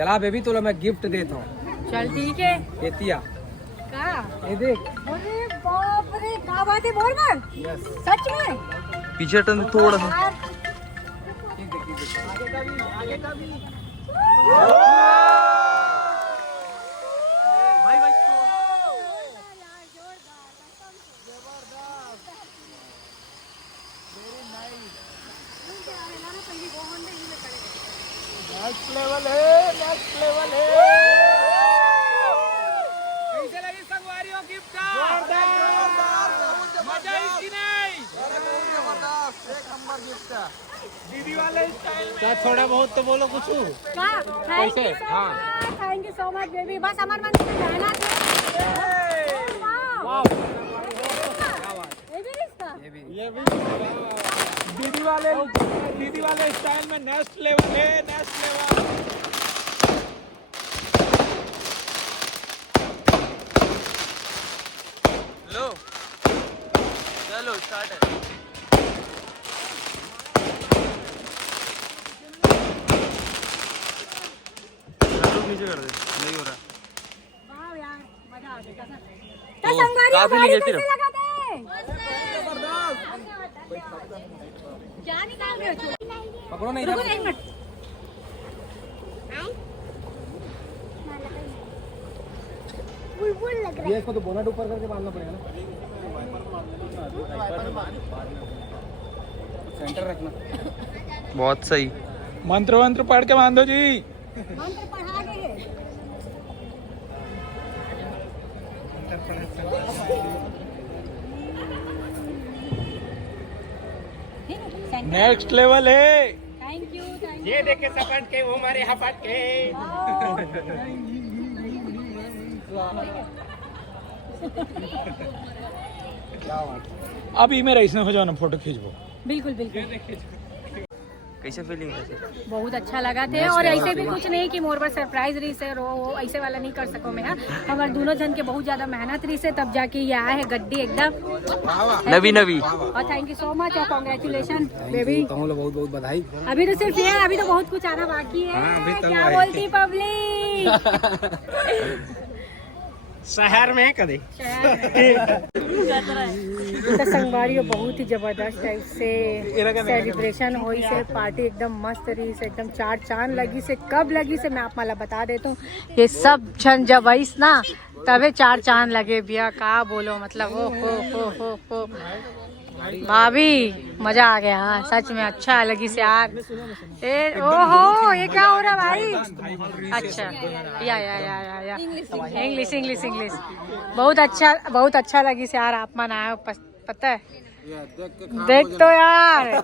चला बेबी तो मैं गिफ्ट देता हूँ। चल ठीक है। एतिया का ये देख। अरे बाप रे क्या बात है, बोल बोल। सच में पीछे टर्न थोड़ा सा। आगे का भी भाई भाई नेक्स्ट लेवल है, नेक्स्ट लेवल है। कैसे लगी संगवारी हो गिफ्ट का? मजा आई कि नहीं? जबरदस्त, एक नंबर गिफ्ट है दीदी वाले स्टाइल में। क्या थोड़ा बहुत तो बोलो कुछ। कैसे? हाँ thank you so much baby. बस हमारे मन से रहना था। वाह ये भी दीदी वाले स्टाइल में नेक्स्ट लेवल है, नेक्स्ट लेवल। लो चलो स्टार्ट है। नीचे कर दे, नहीं हो रहा। वाह यार मजा आ गया। तो काफी लेती रहो। क्या निकाल रहे हो? पकड़ो नहीं, रुको एक मिनट। बुलबुल लग रहा है। ये इसको तो बोनट ऊपर करके बांधना पड़ेगा ना। सेंटर रखना। बहुत सही। मंत्र पढ़ के बांधो जी। मंत्र पढ़ा गए। नेक्स्ट लेवल है। Thank you. ये देख के सपट के वो हमारे हपट के। अभी मेरा इसने हो जाओ ना, फोटो खींचो। बिल्कुल बिल्कुल। कैसे फीलिंग है? बहुत अच्छा लगा थे। और ऐसे भी कुछ नहीं कि मोर पर सरप्राइज रही से वो ऐसे वाला नहीं कर सको मैं। हमारे दोनों जन के बहुत ज्यादा मेहनत रही से तब जाके ये आया है गड्डी एकदम नवी। और थैंक यू सो मच और कॉन्ग्रेचुलेशन बेबी। बहुत बहुत बधाई। अभी तो सिर्फ ये है, अभी तो बहुत कुछ आना बाकी है। क्या बोलती पब्लिक? शहर में कदे तो संगवारी बहुत ही जबरदस्त टाइप से सेलिब्रेशन हुई से पार्टी एकदम मस्त रही से एकदम चार चांद लगी से। कब लगी से मैं आप माला बता देता हूँ। ये सब छन जब आईस ना तबे चार चांद लगे भैया। का बोलो मतलब हो भाभी मजा आ गया। हाँ सच में अच्छा लगी से यार। ओहो ये क्या हो रहा भाई? अच्छा या इंग्लिश बहुत अच्छा लगी से यार। आप मन आए पता है। देख तो यार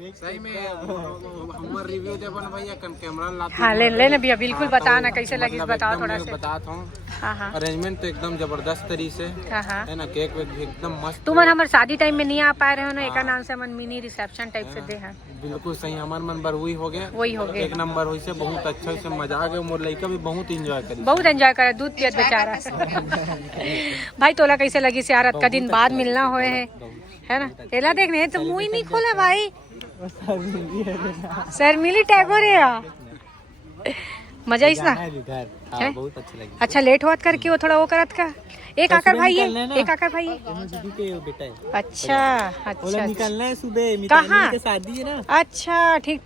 सही में हमारा रिव्यू दे बन भैया कैमरा लाते। हाँ ले भैया बिल्कुल बताना कैसे लगी बताओ थोड़ा सा। बताता हूँ। हाँ अरेंजमेंट तो एकदम जबरदस्त तरीके से हाँ है ना। केक वेक भी एकदम मस्त। तुम हमारे शादी टाइम में नहीं आ पाए रहे हो ना। एक नाम से मन मिनी रिसेप्शन टाइप से दे हैं। बिल्कुल सही। हमारे मन पर वही हो गया एक नंबर हुई से। बहुत अच्छा से मजा आ गया। मोर लड़का भी बहुत एंजॉय करे दूध पियत बेचारा। भाई तोला कैसे लगी से यार? का दिन बाद मिलना हुए है ना। तेला देखने तो मुँह ही नहीं खोला भाई। शर्मिली टैगोर है यार। मजा इस ना बहुत अच्छा लगी। अच्छा लेट हुआ करके वो थोड़ा वो करत का। एक आकर भाई है। अच्छा निकलना है सुबह। कहाँ? शादी है ना। अच्छा ठीक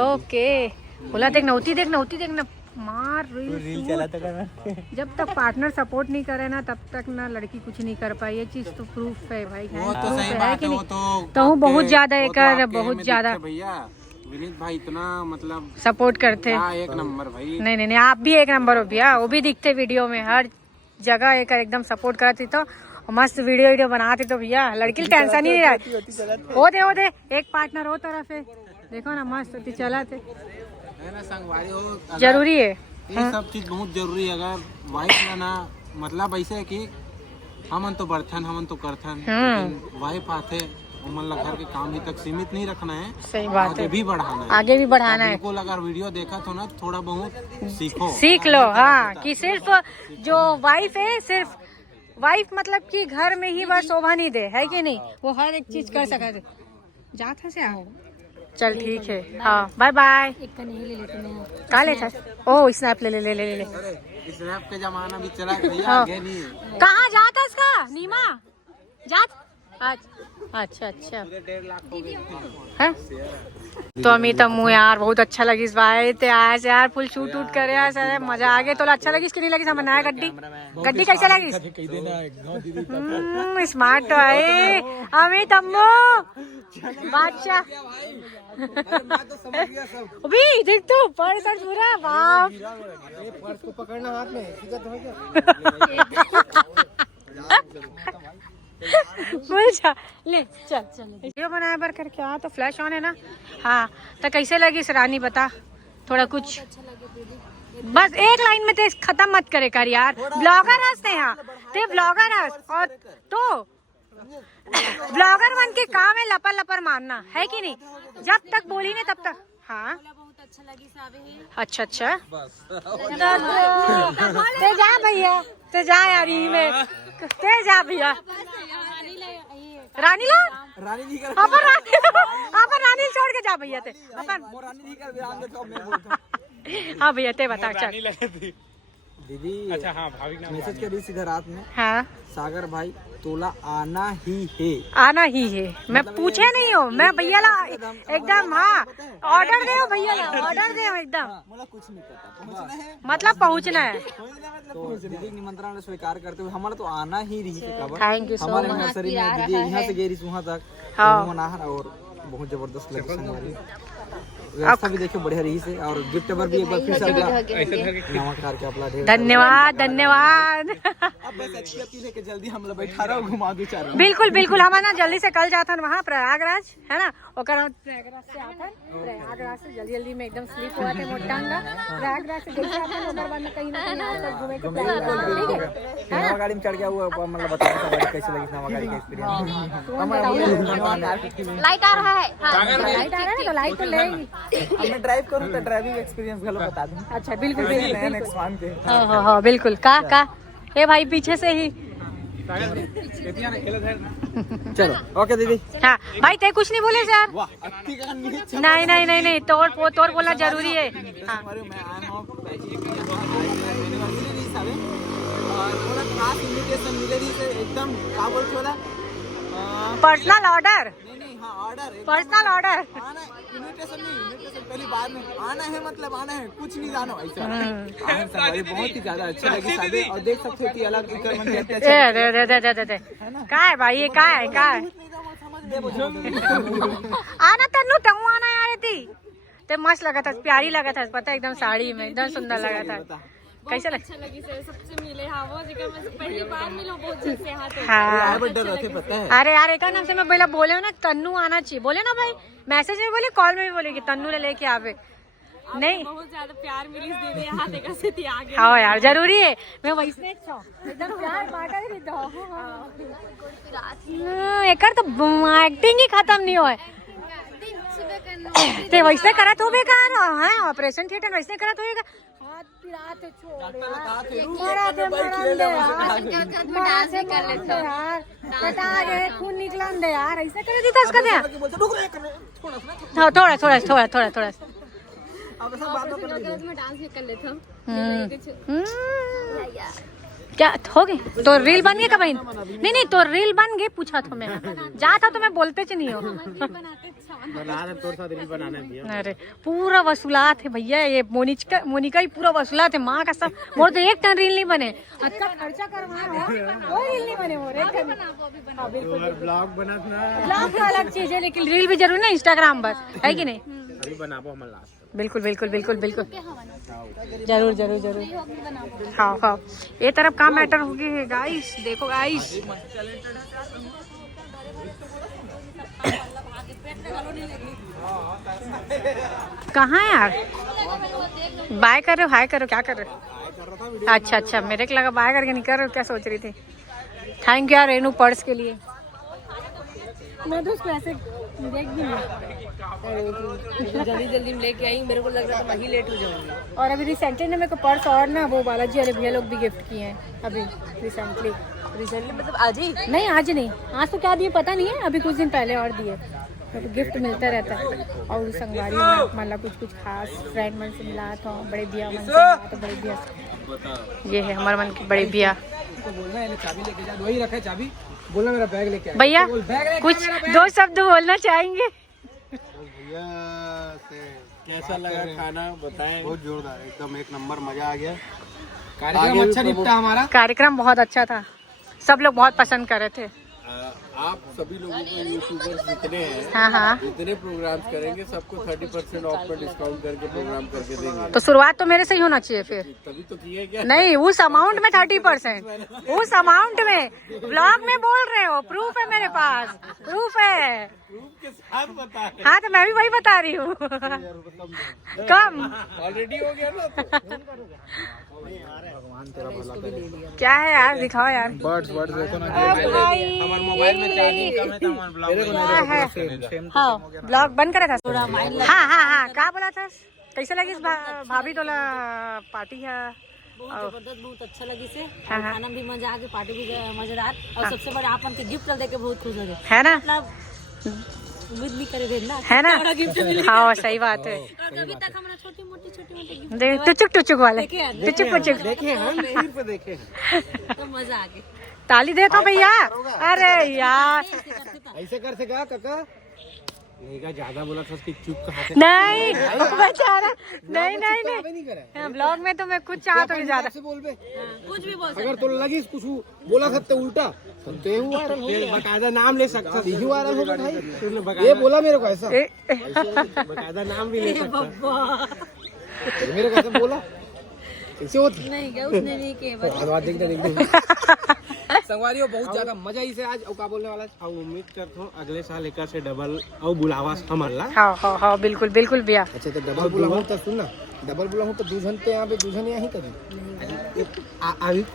ओके। बोला देख देखना मार रील चला तो जब तक पार्टनर सपोर्ट नहीं करे ना तब तक ना लड़की कुछ नहीं कर पाई। ये चीज तो प्रूफ है भाई। वो तो सही है बात कि है। नहीं? वो तो हूँ बहुत ज्यादा एक बहुत ज्यादा भैया विनीत भाई इतना मतलब सपोर्ट करते। एक नंबर भाई। नहीं आप भी एक नंबर हो भैया। वो भी दिखते वीडियो में हर जगह एक एकदम सपोर्ट करती तो मस्त वीडियो बनाती तो भैया लड़की टेंशन ही नहीं रहा। हो दे एक पार्टनर हो तरफ है। देखो ना मस्त चला थे। जरूरी है ये सब चीज बहुत जरूरी है। अगर वाइफ ना मतलब ऐसे है कि हमन तो बर्तन हमन तो करथन वाइफ आते मतलब घर के काम ही तक सीमित नहीं रखना है। सही बात आगे है। भी बढ़ाना है। आगे भी बढ़ाना है। बिल्कुल अगर वीडियो देखा तो ना थोड़ा बहुत सीख लो। हाँ कि सिर्फ जो वाइफ है सिर्फ वाइफ मतलब कि घर में ही बस शोभा नहीं दे है कि नहीं। वो हर एक चीज कर सकते। जाता से आओ चल ठीक है, हाँ बाय बाय। एक का नहीं ले लेते मैं। कहाँ ले था? ओह स्नैप ले ले ले ले ले। स्नैप का जमाना भी चला भैया, हाँ। आगे नहीं है। कहाँ जाता इसका नीमा जात? अच्छा अच्छा। 1.5 लाख हो गए। हैं? तो अमित अम्मू यार बहुत अच्छा लगी इस बार ते आज यार फुल शूट उट करे यार सारे मजा आ गया। तो अच्छा लगी कि नहीं लगी समझ नया गड्डी गड्डी कैसे लगी? स्मार्ट तो है अमित अम्मू बादशाह। अभी देख तो पर्स और पूरा बाप पर्स को पकड़ना हाथ में बोल जा ले चल चल वीडियो बनाया बर करके। हाँ तो फ्लैश ऑन है ना। हाँ तो कैसे लगी रानी बता थोड़ा कुछ। बस एक लाइन में तो खत्म मत करे कर यार। ब्लॉगर हंसते यहाँ ते ब्लॉगर हंस और तो ब्लॉगर बन के काम है लपर लपर मारना है कि नहीं। जब तक बोली नहीं तब तक। हाँ अच्छा अच्छा ते जा भैया ते जा यार में ते जा भैया। रानी ला रानी नहीं कर अपन रानी छोड़ के जा भैया ते अपन। रानी नहीं कर। हाँ भैया ते बता चल। दीदी अच्छा हाँ भाभी का मैसेज करी सीधा रात में। हाँ सागर भाई तोला आना ही है। आना ही है। मैं पूछे नहीं हूँ मैं भैया ला एकदम। हाँ ऑर्डर दे भैया ला ऑर्डर दे एकदम। मतलब कुछ नहीं पता पहुंचना है मतलब पहुँचना है। तो दीदी निमंत्रण स्वीकार करते हुए हमारा तो आना ही रही है खबर। थैंक यू सो हमारे मच। नर्सरी में दीदी यहाँ से गई वहाँ तक हाँ। मनाहर और बहुत जबरदस्त लगी हमारी व्यवस्था भी देखिए बढ़िया रही से। और गिफ्ट पर भी एक बार फिर से नवा कार के अपना ढेर धन्यवाद धन्यवाद। अब बस अच्छी अपील है कि जल्दी हम लोग बैठा रहो घुमा दो चार। बिल्कुल बिल्कुल हम ना जल्दी से कल जाता वहाँ प्रयागराज है ना। ओकर प्रयागराज से आता प्रयागराज से जल्दी जल्दी में एकदम स्लीप हुआ थे मोटांगा प्रयागराज से जैसे अपन उधर बाद में कहीं ना कहीं आसपास घूमे के प्लान करते हैं। नवा गाड़ी में चढ़ गया हुआ मतलब बताओ कैसे लगी नवा गाड़ी का एक्सपीरियंस। लाइट आ रहा है। लाइट आ रहा है तो लाइट तो लेगी। मैं ड्राइव करूँ तो ड्राइविंग एक्सपीरियंस गलत बता दूँ। अच्छा बिल्कुल नया बिल्कुल X1 के। हाँ बिल्कुल का ए भाई पीछे से ही। चलो ओके दीदी। हाँ भाई ते कुछ नहीं बोले यार। वाह अति का नीचे नहीं नहीं नहीं नहीं तोड़ बोलना जरूरी है। हाँ मैं आया हूँ और थोड़ा खास इन्विटेशन मिले रही से एकदम क्या बोलते वाला पर्सनल ऑर्डर। नहीं हाँ ऑर्डर पर्सनल ऑर्डर। आना इन्विटेशन नहीं इन्विटेशन पहली बार में आना है मतलब आना है कुछ नहीं जानो ऐसा। बहुत ही ज्यादा अच्छी लगी शादी और देख सकते हो कि अलग दे का है भाई ये का है आना तन्नू तंगू आना यार थी ते मस्त लगा था प्यारी लगा था पता एकदम साड़ी में एकदम सुंदर लगा था। कैसे अच्छा लगी सर सबसे मिले। हाँ वो जगह मैं पहली बार मिलो बहुत दिन से। हाँ तो हाँ पता है। अरे यार एक नाम से मैं पहले बोले हो ना तन्नू आना चाहिए बोले ना भाई। मैसेज में बोले कॉल में भी बोले कि तन्नू ले लेके आवे नहीं। बहुत ज्यादा प्यार मिली दीदी यहाँ देखा से थी आगे। हाँ यार जरूरी है मैं वैसे एकदम प्यार बांटा ही दो। एक तो एक्टिंग ही खत्म नहीं हो ते वैसे करत हो बेकार। हाँ ऑपरेशन थिएटर वैसे करत होएगा। हाथ पिराते खून निकलन दे यार ऐसे करे दी था उसका दे। हाँ थोड़ा थोड़ा थोड़ा थोड़ा थोड़ा डांस भी कर लेता हूँ। क्या हो गई तो रील बन गई कभी? नहीं नहीं तो रील बन गई पूछा तो मैं जाता तो मैं बोलते नहीं हो। अरे पूरा वसूलात है भैया ये मोनिका ही पूरा वसूलात है माँ का सब। मोर तो एक टन रील नहीं बने अच्छा खर्चा करवा कोई रील नहीं बने मोर। ब्लॉग बना ब्लॉग तो अलग चीज है लेकिन रील भी जरूर ना इंस्टाग्राम पर है कि नहीं। बिल्कुल बिल्कुल बिल्कुल बिल्कुल जरूर जरूर जरूर। हाँ हाँ ये तरफ का मैटर होगी गाइस देखो गाइस। कहाँ यार बाय कर रहे हो हाय करो क्या कर रहे हो? अच्छा अच्छा मेरे को लगा बाय करके नहीं कर रहे हो क्या सोच रही थी। थैंक यू यार रेनू पर्स के लिए। मैं तो उसको ऐसे देख भी जल्दी जल्दी में लेके आई मेरे को लग रहा था वही लेट हो जाऊंगी। और अभी रिसेंटली ने मेरे को पर्स और ना वो बालाजी वाले भैया लोग भी गिफ्ट किए हैं अभी रिसेंटली मतलब आज ही नहीं आज नहीं आज तो क्या दिए पता नहीं है अभी कुछ दिन पहले और दिए। तो गिफ्ट मिलता रहता है। और संगवारी में मतलब कुछ खास फ्रेंड मन से मिला था, बड़े भैया मन से मिला तो बड़े भैया से। ये है हमारे मन के बड़े भैया। बोलना है चाबी लेके जा, वही रखा है चाबी, बोलना मेरा बैग लेके आ। भैया कुछ 2 शब्द बोलना चाहेंगे? भैया से कैसा लगा खाना बताएं। बहुत जोरदार, एकदम एक नंबर, मजा आ गया। कार्यक्रम अच्छा निपटा हमारा। कार्यक्रम बहुत अच्छा था, सब लोग बहुत पसंद कर रहे थे। आप सभी लोगों को यूट्यूबर्स जितने हैं, हाँ जितने प्रोग्राम्स करेंगे सबको 30% ऑफ पे डिस्काउंट करके प्रोग्राम करके देंगे। तो शुरुआत तो मेरे से ही होना चाहिए फिर। तभी तो किए क्या? नहीं, उस अमाउंट में 30%, उस अमाउंट में। व्लॉग में बोल रहे हो, प्रूफ है मेरे पास, प्रूफ है। के साथ बता रहे। हाँ तो मैं भी वही बता रही हूँ। कम ऑलरेडी हो गया ना क्या है यार, दिखाओ यार। बर्ड्स देखो ना। हमारे मोबाइल में चार्जिंग कम है तो हमारा ब्लॉग है। हाँ ब्लॉग बंद करा था। हाँ क्या बोला था? कैसे लगी इस भाभी तोला पार्टी है? बहुत जबरदस्त, बहुत अच्छा लगी से। हाँ। खाना भी मजा आ गया, पार्टी भी मजेदार, और सबसे बड़ा आप के गिफ्ट देख के बहुत खुश लगे। है ना? मतलब उम्मीद नहीं करे थे ना, है ना? बड़ा गिफ्ट मिला। हाँ सही बात है। और अभी तक हमारा छोटी मोटी गिफ्ट टुचुक वाले, टुचुक देखे हम टीवी पे देखे हैं। तो मजा आ गया। ताली दे तो भैया। अरे यार ऐसे कर से कहा काका ज्यादा बोला था, उसकी चुप कहा थे। नहीं बेचारा, नहीं नहीं करा। ब्लॉग में तो मैं कुछ चाहता तो नहीं ज्यादा। से बोल बे, कुछ भी बोल अगर तो लगी कुछ बोला सकते उल्टा तो वायरल हो गया। बकायदा नाम ले सकता, यही वायरल होगा भाई। ये बोला मेरे को ऐसा, बकायदा नाम भी ले सकता। मेरे को ऐसा बोला कैसे होती? नहीं गया उसने, नहीं किया। देखते संगवारियों बहुत ज्यादा मजा ही से आज का बोलने वाला है। उम्मीद करता हूँ अगले साल एक से डबल और बुलावा हमारा। हाँ बिल्कुल बिल्कुल भैया। अच्छा तो डबल बुलाऊं तो सुन ना, डबल बुलाऊं तो दूजन पे यहाँ पे दूजन यहाँ ही करें।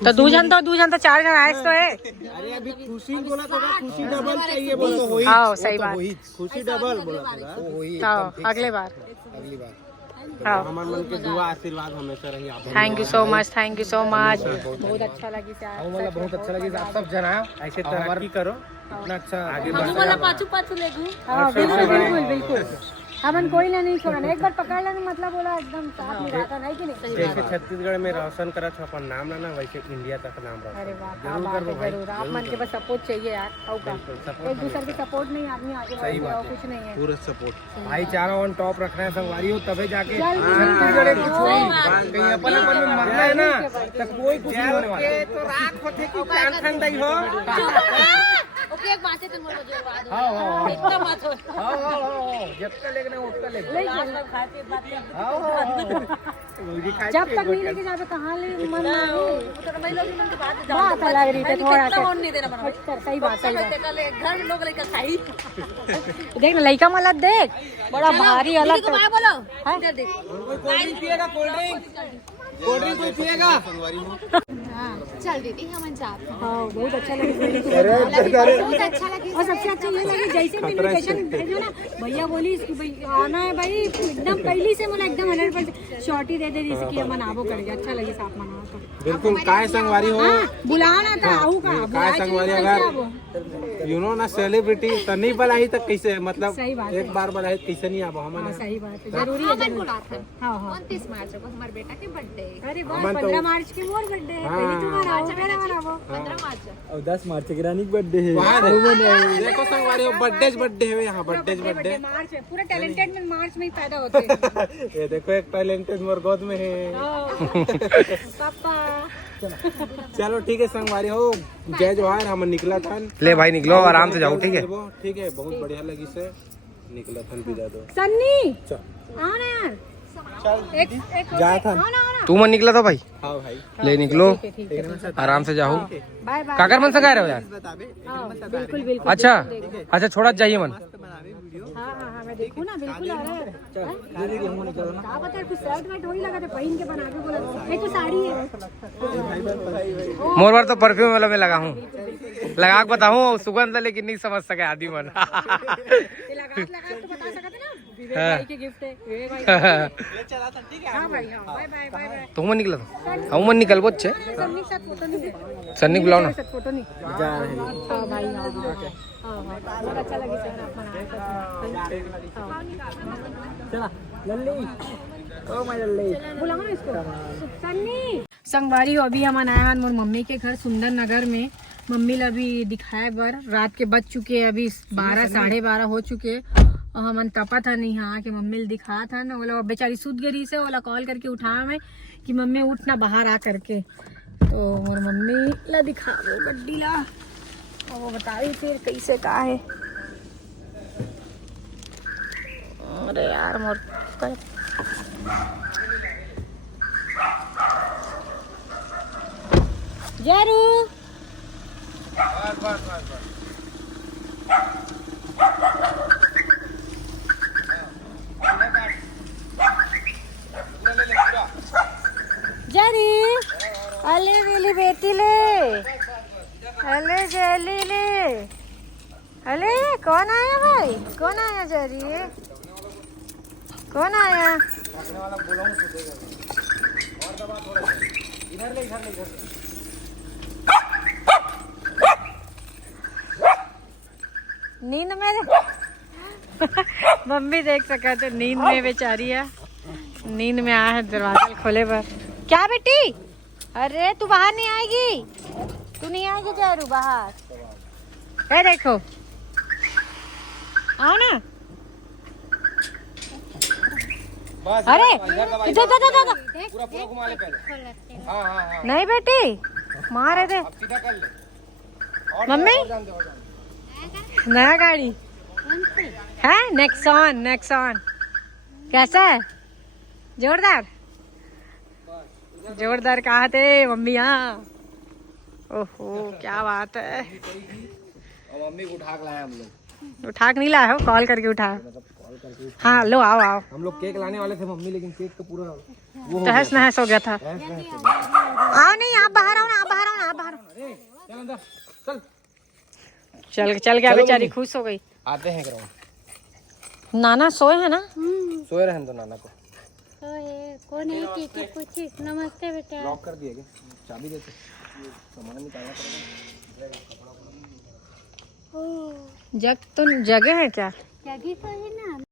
तो दूजन तो 4 जन आए तो है। अरे अभी खुशी बोला तो खुशी डबल चाहिए बोला तो वही। हाँ सही बात। खुशी डबल बोला तो वही। हाँ अगली बार। हाँ हमारे मन के दुआ आशीर्वाद हमेशा रही। Thank you so much, thank you so much. बहुत अच्छा लगी वाला बहुत अच्छा लगी। आप सब जना ऐसे तरक्की करो, इतना अच्छा आगे हम बोला पाछू पाछू ले गई। हाँ बिल्कुल बिल्कुल। हमन कोई ने नहीं छोड़ा, एक बार पकड़ लेने मतलब बोला एकदम साथ में रहता नहीं कि नहीं। जैसे छत्तीसगढ़ में रोशन करा था अपन नाम ना, वैसे इंडिया तक नाम रहा। अरे वाह क्या बात है, जरूर। आप मन के बस सपोर्ट चाहिए यार, एक दूसरे की सपोर्ट नहीं आदमी आगे बढ़ेगा और कुछ नहीं है। पूरा सपोर्ट भाईचारा ऑन टॉप रखना है संगवारी, तबे जाके छत्तीसगढ़ कुछ होगी। कहीं अपन में मरना है ना तो कोई कुछ नहीं होने वाला। तो राख होते कि जान ठंडई हो। ओके एक बात है, तुम बोलो जो बात हां हो इतना मत हो। हां जब तक लेना उतना ले। खाते बात जब तक नहीं लेके जाते कहाँ ले मन तो मैं लोग मन की बात बात अलग रही है थोड़ा सा। होने नहीं देना बना। सही बात सही बात। घर में लोग लेकर खाई। देख ना लड़का वाला देख, बड़ा भारी अलग। तो मैं बोलो इधर देख। कोल्ड ड्रिंक पिएगा? कोल्ड ड्रिंक कोई पिएगा? चल दीदी हम जाते हैं। हाँ बहुत अच्छा लगा। बहुत अच्छा लगे। और सबसे अच्छा ये लगी जैसे मैं इन्विटेशन भेजो ना, भैया बोली भाई आना है भाई, एकदम पहली से मतलब एकदम 100% शॉर्टी दे दे जैसे कि हम आबो करेंगे। अच्छा लगे साफ मना बिल्कुल। काय संगवारी हो, बुलाना था आहू का काय संगवारी अगर यू नो ना सेलिब्रिटी तो नहीं बुलाई तो कैसे, मतलब सही बात एक बार बुलाई कैसे नहीं आबो हम। सही बात है, जरूरी है जरूर। हाँ हाँ 29 मार्च को हमारे बेटा के बर्थडे। अरे वाह 15 मार्च की मोर बर्थडे है, पहले तुम्हारा आओ मेरा मनाओ। 15 मार्च और 10 मार्च की रानी का बर्थडे है। देखो संगवारी हो, बर्थडे है यहाँ, बर्थडे मार्च में पूरा टैलेंटेड में मार्च में ही पैदा होते हैं। ये देखो एक टैलेंटेड मोर गोद में है। पापा चलो ठीक है संगवारी हो, जय जोहार। हम निकला था। ले भाई निकलो, आराम से जाओ। ठीक है ठीक है, बहुत बढ़िया लगी से निकला था। पिला दो सन्नी आओ ना यार, एक जा था। आओ ना तू मन निकला था भाई? हाँ भाई ले निकलो, ठीक है। आराम से जाओ। Bye bye. काकर मन से कह रहे हो यार? बिल्कुल बिल्कुल। अच्छा छोड़ा जाइए मन। हाँ मैं देखूँ ना बिल्कुल। अरे क्या पता है कुछ शर्ट वर्ट वही लगा था पहन के बना के बोला ये तो साड़ी है। मोर बार तो परफ्यूम वाला में लगा हूँ, लगा के बताऊँ सुगंध, लेकिन नहीं समझ सके आदि मन। लगा तो बता सकते ना। भाई के गिफ्ट है ये भाई हाँ भाई हाँ बाय बाय बाय बाय तो मन निकला था हाँ मन निकल बहुत अच्छे सन्नी के साथ फोटो नहीं दे सन्नी बुलाओ ना साथ फोटो नहीं हाँ भाई हाँ बहुत अच्छा लगे सर आप मनाए बुलाओ ना इसको सन्नी संगवारी हो अभी हम आया हन मोर मम्मी के घर सुंदर नगर में मम्मी ला अभी दिखाए बर रात के बज चुके अभी 12 साढ़े 12 हो चुके और हमन तपा था नहीं हाँ कि मम्मी दिखा था ना बोला बेचारी सुत गई से बोला कॉल करके उठा मैं कि मम्मी उठना बाहर आ करके तो मोर मम्मी ला दिखा वो गड्डी ला और वो बता रही फिर कैसे का है अरे यार मोर जारू जारी अले मेरी बेटी ले अले जली ले अले कौन आया भाई कौन आया जारी कौन आया नींद में मम्मी देख सका तो नींद में बेचारी है नींद में आया है दरवाजा खोले पर क्या बेटी अरे तू बाहर नहीं आएगी तू नहीं आएगी जारू बाहर है देखो आओ ना अरे इधर नहीं बेटी मारे दे मम्मी नया गाड़ी है नेक्सॉन कैसा है जोरदार जोरदार कहा थे मम्मी यहाँ ओहो क्या बात है मम्मी को उठा के लाए हम लोग उठा के नहीं लाए हो कॉल करके उठा हाँ लो आओ आओ हम लोग केक लाने वाले थे मम्मी लेकिन केक तो पूरा तहस नहस हो गया था आओ नहीं आप बाहर आओ ना आप बाहर आओ ना आप बाहर आओ। चल गया बेचारी खुश हो गई आते हैं करो नाना सोए है ना सोए रहे तो नाना को कौन है टीटी पूछी नमस्ते बेटा लॉक कर दिए चाबी देते सामान निकालना पड़ेगा जग तो जगह है क्या जगी तो है ना